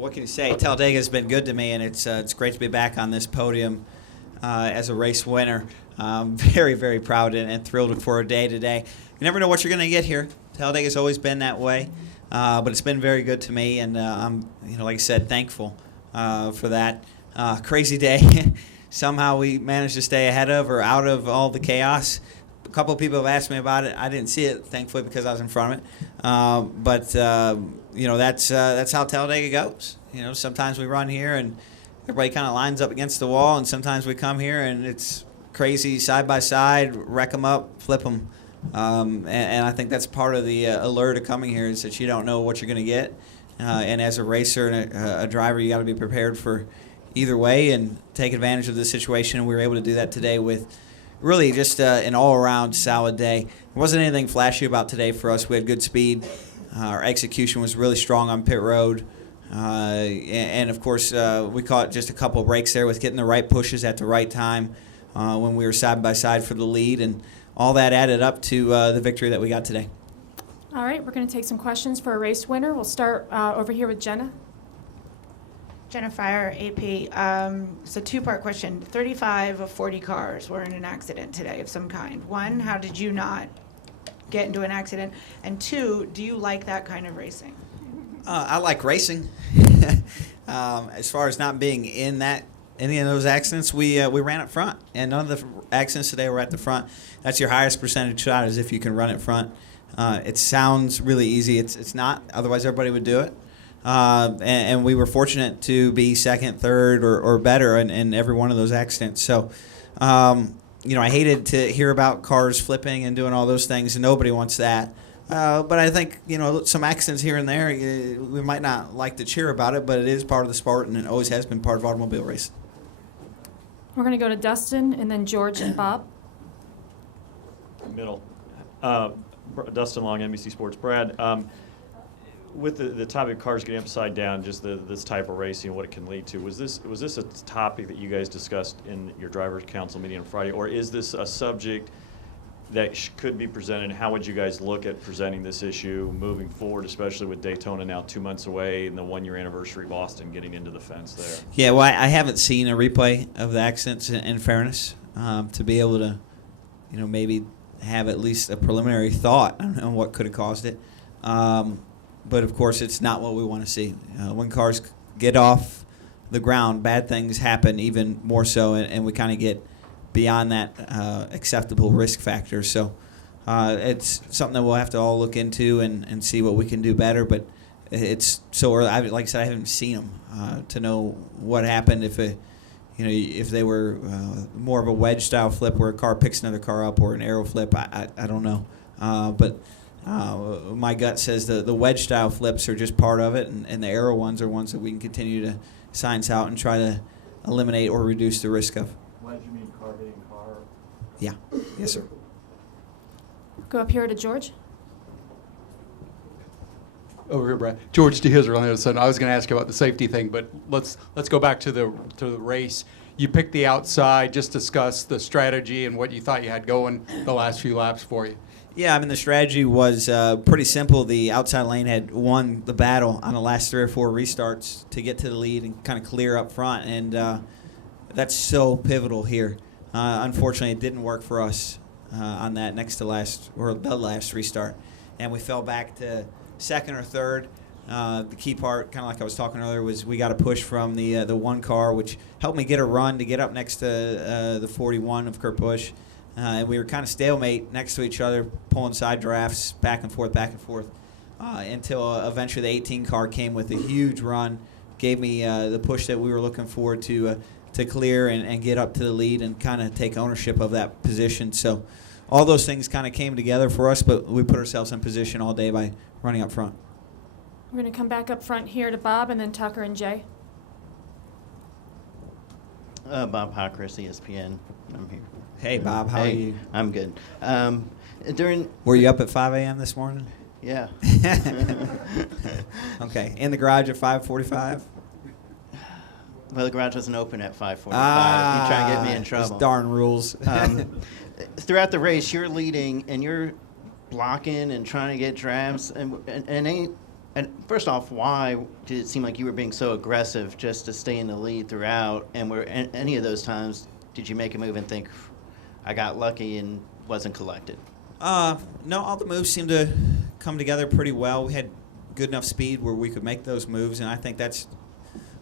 What can you say? Talladega's been good to me, and it's great to be back on this podium as a race winner. I'm very, very proud and thrilled for a day today. You never know what you're going to get here. Talladega's always been that way, but it's been very good to me, and I'm, like I said, thankful for that. Crazy day. Somehow we managed to stay ahead of or out of all the chaos. A couple of people have asked me about it. I didn't see it, thankfully, because I was in front of it. But that's how Talladega goes. Sometimes we run here and everybody kind of lines up against the wall, and sometimes we come here and it's crazy side by side, wreck them up, flip them. And I think that's part of the allure to coming here is that you don't know what you're going to get. And as a racer and a driver, you got to be prepared for either way and take advantage of the situation. And we were able to do that today with really just an all-around solid day. There wasn't anything flashy about today for us. We had good speed. Our execution was really strong on pit road. And of course, we caught just a couple breaks there with getting the right pushes at the right time when we were side by side for the lead. And all that added up to the victory that we got today. All right, we're going to take some questions for a race winner. We'll start over here with Jenna. Jenna Fryer, AP. It's a two-part question. 35 of 40 cars were in an accident today of some kind. One, how did you not get into an accident? And two, do you like that kind of racing? I like racing. As far as not being in any of those accidents, we ran up front, and none of the accidents today were at the front. That's your highest percentage shot, is if you can run it front. It sounds really easy. It's not. Otherwise, everybody would do it. And we were fortunate to be second, third, or better in every one of those accidents. So, I hated to hear about cars flipping and doing all those things, and nobody wants that. But I think, some accidents here and there, we might not like to cheer about it, but it is part of the sport, and it always has been part of automobile racing. We're going to go to Dustin and then George and Bob. Middle. Dustin Long, NBC Sports. Brad, with the topic of cars getting upside down, just this type of racing, what it can lead to, was this a topic that you guys discussed in your drivers' council meeting on Friday, or is this a subject that could be presented? How would you guys look at presenting this issue moving forward, especially with Daytona now 2 months away and the 1-year anniversary of Austin getting into the fence there? Yeah, well, I haven't seen a replay of the accidents, in fairness, to be able to, maybe have at least a preliminary thought on what could have caused it. But, of course, it's not what we want to see. When cars get off the ground, bad things happen even more so, and we kind of get beyond that acceptable risk factor. So it's something that we'll have to all look into and see what we can do better. But it's so early. Like I said, I haven't seen them to know what happened if they were more of a wedge-style flip where a car picks another car up, or an arrow flip. I don't know. But my gut says the wedge-style flips are just part of it, and the arrow ones are ones that we can continue to science out and try to eliminate or reduce the risk of. Wedge, you mean car hitting car? Yeah. Yes, sir. Go up here to George. Over here, Brad. George DeHizer on the other side. I was going to ask you about the safety thing, but let's go back to the race. You picked the outside. Just discuss the strategy and what you thought you had going the last few laps for you. Yeah, the strategy was pretty simple. The outside lane had won the battle on the last 3 or 4 restarts to get to the lead and kind of clear up front, and that's so pivotal here. Unfortunately, it didn't work for us on that the last restart, and we fell back to second or third. The key part, kind of like I was talking earlier, was we got a push from the one car, which helped me get a run to get up next to the 41 of Kurt Busch. And we were kind of stalemate next to each other, pulling side drafts back and forth, until eventually the 18 car came with a huge run, gave me the push that we were looking for to clear and get up to the lead and kind of take ownership of that position. So all those things kind of came together for us, but we put ourselves in position all day by running up front. We're going to come back up front here to Bob and then Tucker and Jay. Bob Hockris, ESPN. I'm here. Hey, Bob, how are you? I'm good. Were you up at 5 a.m. this morning? Yeah. Okay. In the garage at 5:45? Well, the garage wasn't open at 5:45. You try and get me in trouble. Those darn rules. Throughout the race, you're leading and you're blocking and trying to get drafts, and And first off, why did it seem like you were being so aggressive just to stay in the lead throughout? And were any of those times did you make a move and think, I got lucky and wasn't collected? No, all the moves seemed to come together pretty well. We had good enough speed where we could make those moves, and I think that's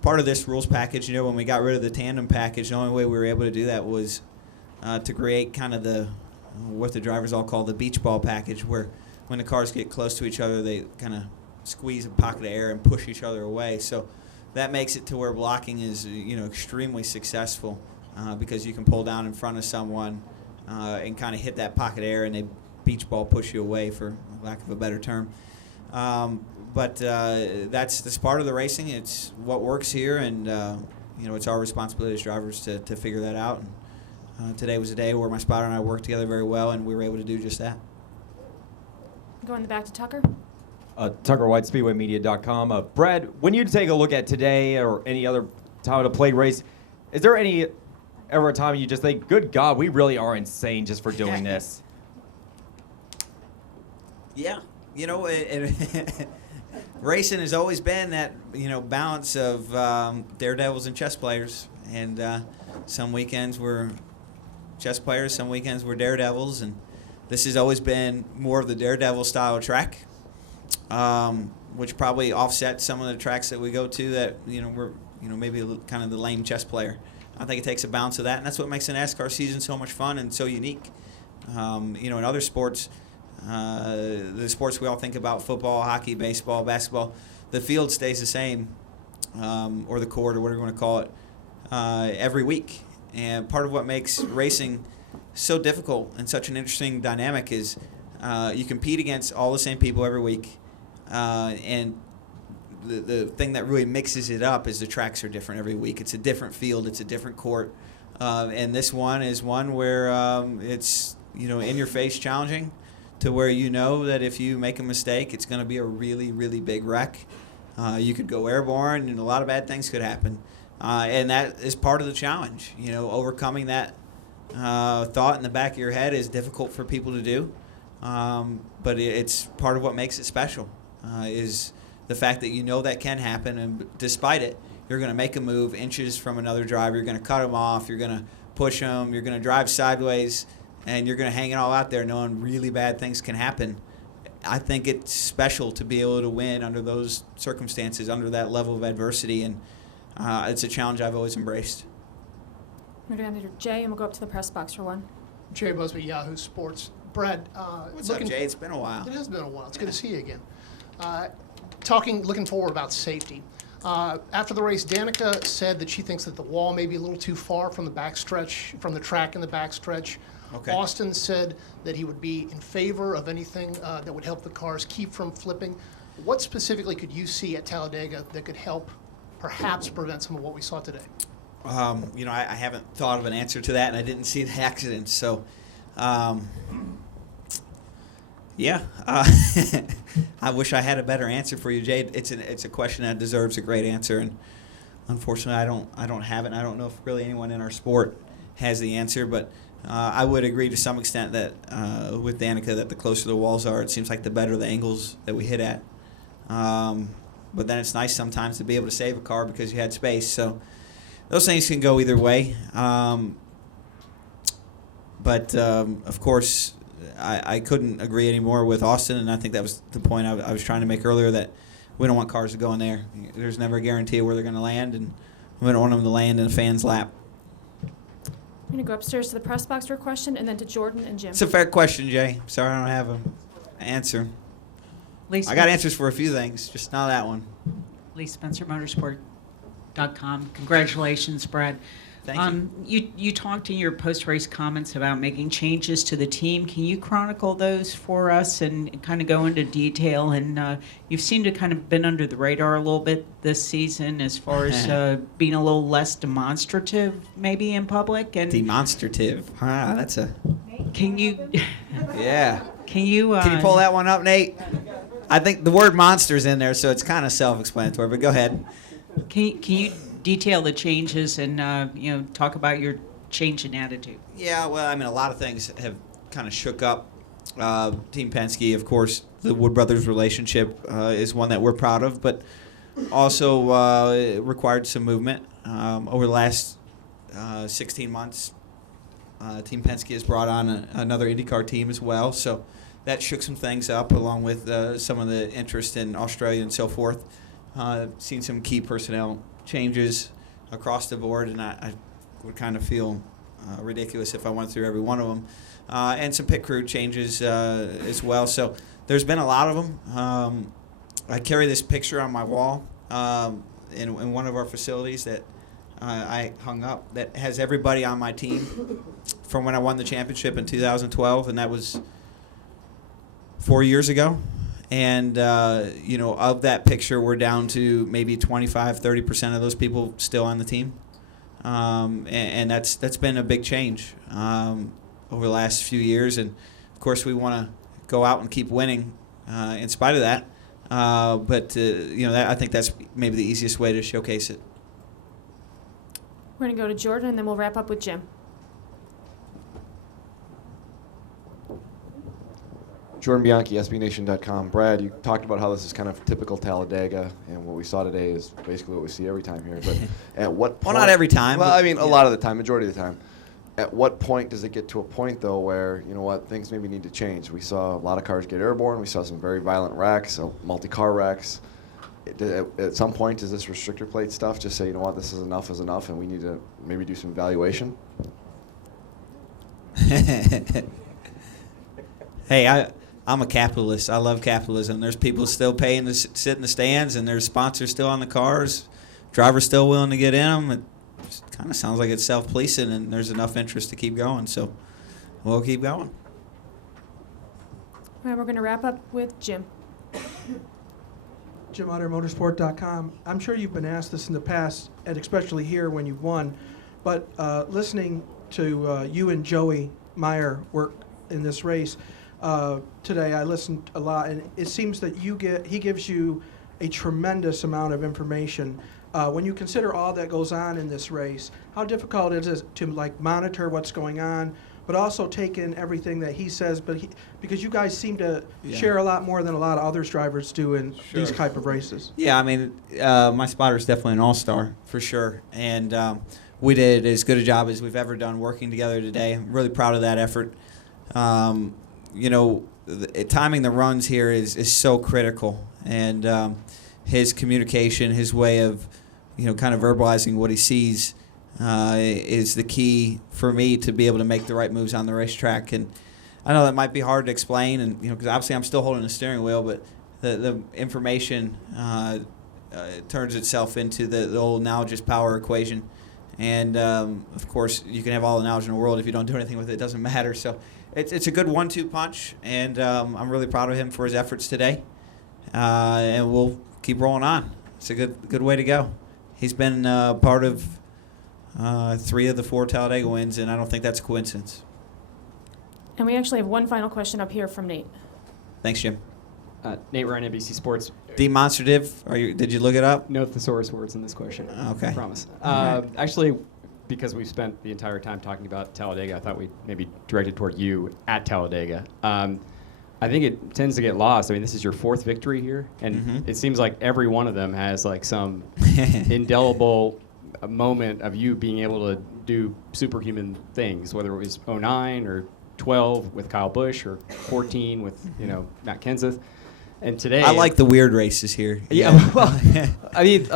part of this rules package. You know, when we got rid of the tandem package, the only way we were able to do that was to create kind of what the drivers all call the beach ball package, where when the cars get close to each other, they kind of squeeze a pocket of air and push each other away. So that makes it to where blocking is, extremely successful because you can pull down in front of someone and kind of hit that pocket of air, and they beach ball push you away, for lack of a better term. But that's part of the racing. It's what works here, and it's our responsibility as drivers to figure that out. And today was a day where my spotter and I worked together very well, and we were able to do just that. Going back to Tucker. Tucker White, SpeedwayMedia.com. Brad, when you take a look at today or any other time to play race, is there ever a time you just think, good God, we really are insane just for doing this? Yeah, racing has always been that balance of daredevils and chess players, and some weekends we're chess players, some weekends we're daredevils, and this has always been more of the daredevil style track, which probably offsets some of the tracks that we go to that we're maybe kind of the lame chess player. I think it takes a balance of that, and that's what makes the NASCAR season so much fun and so unique. In other sports, the sports we all think about, football, hockey, baseball, basketball, the field stays the same, or the court, or whatever you want to call it, every week. And part of what makes racing so difficult and such an interesting dynamic is you compete against all the same people every week, and the thing that really mixes it up is the tracks are different every week. It's a different field, it's a different court, and this one is one where it's in your face challenging, to where that if you make a mistake, it's going to be a really, really big wreck. You could go airborne, and a lot of bad things could happen. And that is part of the challenge. Overcoming that thought in the back of your head is difficult for people to do. But it's part of what makes it special, is the fact that that can happen. And despite it, you're going to make a move inches from another driver. You're going to cut them off. You're going to push them. You're going to drive sideways. And you're going to hang it all out there knowing really bad things can happen. I think it's special to be able to win under those circumstances, under that level of adversity, and it's a challenge I've always embraced. We're going to Jay, and we'll go up to the press box for one. Jay Busby, Yahoo Sports. Brad, What's up, Jay? It's been a while. It has been a while. It's good to see you again. Looking forward about safety. After the race, Danica said that she thinks that the wall may be a little too far from the backstretch, from the track in the backstretch. Okay. Austin said that he would be in favor of anything that would help the cars keep from flipping. What specifically could you see at Talladega that could help perhaps prevent some of what we saw today? I haven't thought of an answer to that, and I didn't see the accident. So, yeah, I wish I had a better answer for you, Jay. It's a question that deserves a great answer, and unfortunately, I don't have it. And I don't know if really anyone in our sport has the answer, but I would agree to some extent that with Danica that the closer the walls are, it seems like the better the angles that we hit at. But then it's nice sometimes to be able to save a car because you had space. So those things can go either way. But of course, I couldn't agree anymore with Austin, and I think that was the point I was trying to make earlier, that we don't want cars to go in there. There's never a guarantee of where they're going to land, and we don't want them to land in a fan's lap. I'm going to go upstairs to the press box for a question, and then to Jordan and Jim. It's a fair question, Jay. Sorry I don't have an answer. Lee I got answers for a few things, just not that one. Lee Spencer, Motorsport.com. Congratulations, Brad. Thank you. You talked in your post-race comments about making changes to the team. Can you chronicle those for us and kind of go into detail? And you've seemed to kind of been under the radar a little bit this season as far as being a little less demonstrative maybe in public. And Demonstrative. That's a... Can you... Yeah. Can you pull that one up, Nate? I think the word monster's in there, so it's kind of self-explanatory, but go ahead. Can you detail the changes and talk about your change in attitude? Yeah, well, I mean, a lot of things have kind of shook up Team Penske, of course, the Wood Brothers relationship is one that we're proud of, but also it required some movement. Over the last 16 months, Team Penske has brought on another IndyCar team as well, so that shook some things up, along with some of the interest in Australia and so forth. Seen some key personnel changes across the board, and I would kind of feel ridiculous if I went through every one of them. And some pit crew changes as well. So there's been a lot of them. I carry this picture on my wall in one of our facilities that I hung up that has everybody on my team from when I won the championship in 2012, and that was 4 years ago. And, of that picture, we're down to maybe 25-30% of those people still on the team. And that's been a big change over the last few years. And, of course, we want to go out and keep winning in spite of that. But I think that's maybe the easiest way to showcase it. We're going to go to Jordan, and then we'll wrap up with Jim. Jordan Bianchi, SBNation.com. Brad, you talked about how this is kind of typical Talladega, and what we saw today is basically what we see every time here. But at what point? Well, not every time. Well, I mean, a lot of the time, majority of the time. At what point does it get to a point, though, where, you know what, things maybe need to change? We saw a lot of cars get airborne. We saw some very violent wrecks, so multi-car wrecks. At some point, does this restrictor plate stuff just say, you know what, this is enough, and we need to maybe do some evaluation? Hey, I'm a capitalist. I love capitalism. There's people still paying to sit in the stands, and there's sponsors still on the cars. Drivers still willing to get in them. It kind of sounds like it's self-policing, and there's enough interest to keep going. So we'll keep going. And we're going to wrap up with Jim. Jim Utter, motorsport.com. I'm sure you've been asked this in the past, and especially here when you've won, but listening to you and Joey Meyer work in this race today, I listened a lot, and it seems that he gives you a tremendous amount of information. When you consider all that goes on in this race, how difficult it is to monitor what's going on, but also take in everything that he says, because you guys seem to share a lot more than a lot of other drivers do in these type of races. Yeah, I mean, my spotter's definitely an all-star for sure, and we did as good a job as we've ever done working together today. I'm really proud of that effort. Timing the runs here is so critical, and his communication, his way of kind of verbalizing what he sees is the key for me to be able to make the right moves on the racetrack. And I know that might be hard to explain, and because obviously I'm still holding the steering wheel, but the information turns itself into the old knowledge is power equation. And of course, you can have all the knowledge in the world if you don't do anything with it. It doesn't matter. So it's a good 1-2 punch, and I'm really proud of him for his efforts today. And we'll keep rolling on. It's a good way to go. He's been part of 3 of the 4 Talladega wins, and I don't think that's a coincidence. And we actually have one final question up here from Nate. Thanks, Jim. Nate Ryan, NBC Sports. Demonstrative? Did you look it up? No thesaurus words in this question. Okay. I promise. Right. Actually, because we've spent the entire time talking about Talladega, I thought we'd maybe direct it toward you at Talladega. I think it tends to get lost. I mean, this is your 4th victory here, and it seems like every one of them has some indelible moment of you being able to do superhuman things, whether it was 09 or 12 with Kyle Busch or 14 with Matt Kenseth. And today, I like the weird races here. Yeah, well, I mean,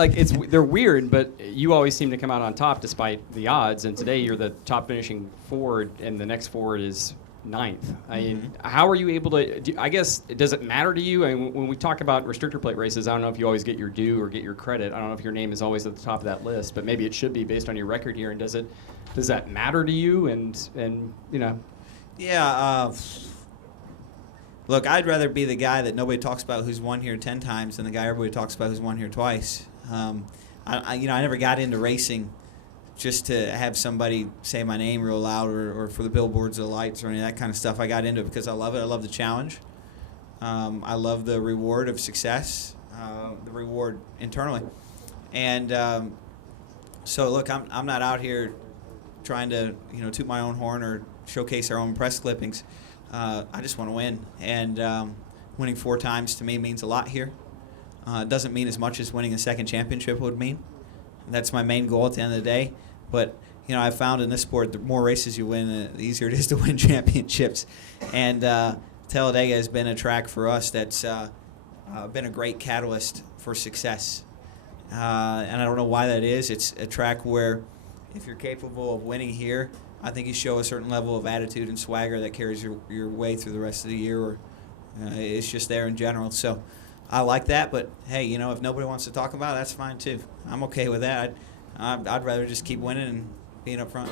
they're weird, but you always seem to come out on top despite the odds. And today, you're the top finishing Ford, and the next Ford is 9th. I mean, how are you able to? I guess, does it matter to you? I mean, when we talk about restrictor plate races, I don't know if you always get your due or get your credit. I don't know if your name is always at the top of that list, but maybe it should be based on your record here. And does that matter to you? And Yeah. Look, I'd rather be the guy that nobody talks about who's won here 10 times than the guy everybody talks about who's won here twice. I never got into racing just to have somebody say my name real loud or for the billboards or the lights or any of that kind of stuff. I got into it because I love it. I love the challenge. I love the reward of success, the reward internally. And so, look, I'm not out here trying to toot my own horn or showcase our own press clippings. I just want to win. And winning 4 times to me means a lot here. It doesn't mean as much as winning a second championship would mean. That's my main goal at the end of the day. But, you know, I've found in this sport, the more races you win, the easier it is to win championships. And Talladega has been a track for us that's been a great catalyst for success. And I don't know why that is. It's a track where if you're capable of winning here, I think you show a certain level of attitude and swagger that carries your way through the rest of the year, or it's just there in general. So I like that, but hey, you know, if nobody wants to talk about it, that's fine too. I'm okay with that. I'd rather just keep winning and being up front.